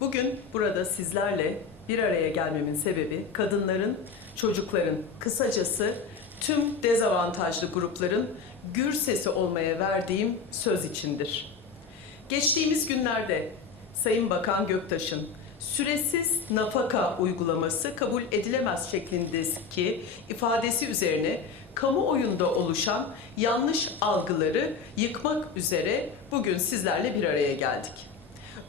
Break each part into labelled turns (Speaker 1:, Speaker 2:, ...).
Speaker 1: Bugün burada sizlerle bir araya gelmemin sebebi kadınların, çocukların, kısacası tüm dezavantajlı grupların gür sesi olmaya verdiğim söz içindir. Geçtiğimiz günlerde Sayın Bakan Göktaş'ın süresiz nafaka uygulaması kabul edilemez şeklindeki ifadesi üzerine kamuoyunda oluşan yanlış algıları yıkmak üzere bugün sizlerle bir araya geldik.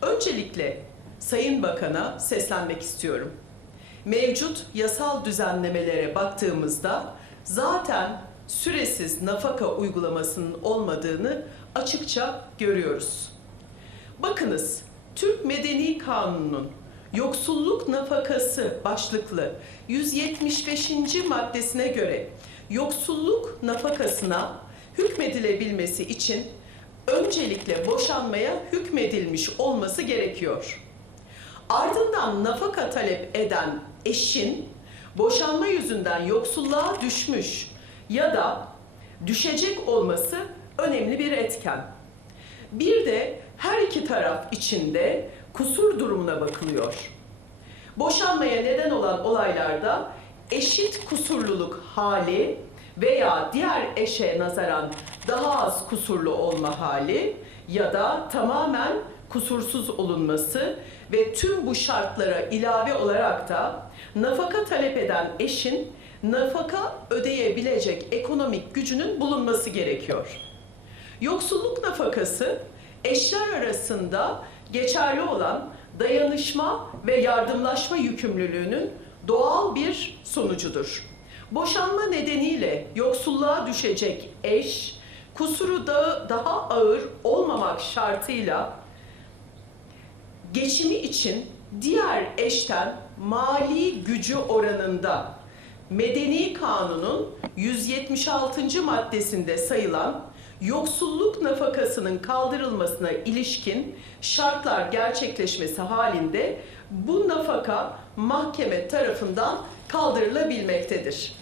Speaker 1: Öncelikle Sayın Bakan'a seslenmek istiyorum. Mevcut yasal düzenlemelere baktığımızda zaten süresiz nafaka uygulamasının olmadığını açıkça görüyoruz. Bakınız, Türk Medeni Kanunu'nun yoksulluk nafakası başlıklı 175. maddesine göre yoksulluk nafakasına hükmedilebilmesi için öncelikle boşanmaya hükmedilmiş olması gerekiyor. Ardından nafaka talep eden eşin boşanma yüzünden yoksulluğa düşmüş ya da düşecek olması önemli bir etken. Bir de her iki taraf içinde kusur durumuna bakılıyor. Boşanmaya neden olan olaylarda eşit kusurluluk hali veya diğer eşe nazaran daha az kusurlu olma hali ya da tamamen kusursuz olunması ve tüm bu şartlara ilave olarak da nafaka talep eden eşin nafaka ödeyebilecek ekonomik gücünün bulunması gerekiyor. Yoksulluk nafakası eşler arasında geçerli olan dayanışma ve yardımlaşma yükümlülüğünün doğal bir sonucudur. Boşanma nedeniyle yoksulluğa düşecek eş, kusuru da daha ağır olmamak şartıyla geçimi için diğer eşten mali gücü oranında Medeni Kanun'un 176. maddesinde sayılan yoksulluk nafakasının kaldırılmasına ilişkin şartlar gerçekleşmesi halinde bu nafaka mahkeme tarafından kaldırılabilmektedir.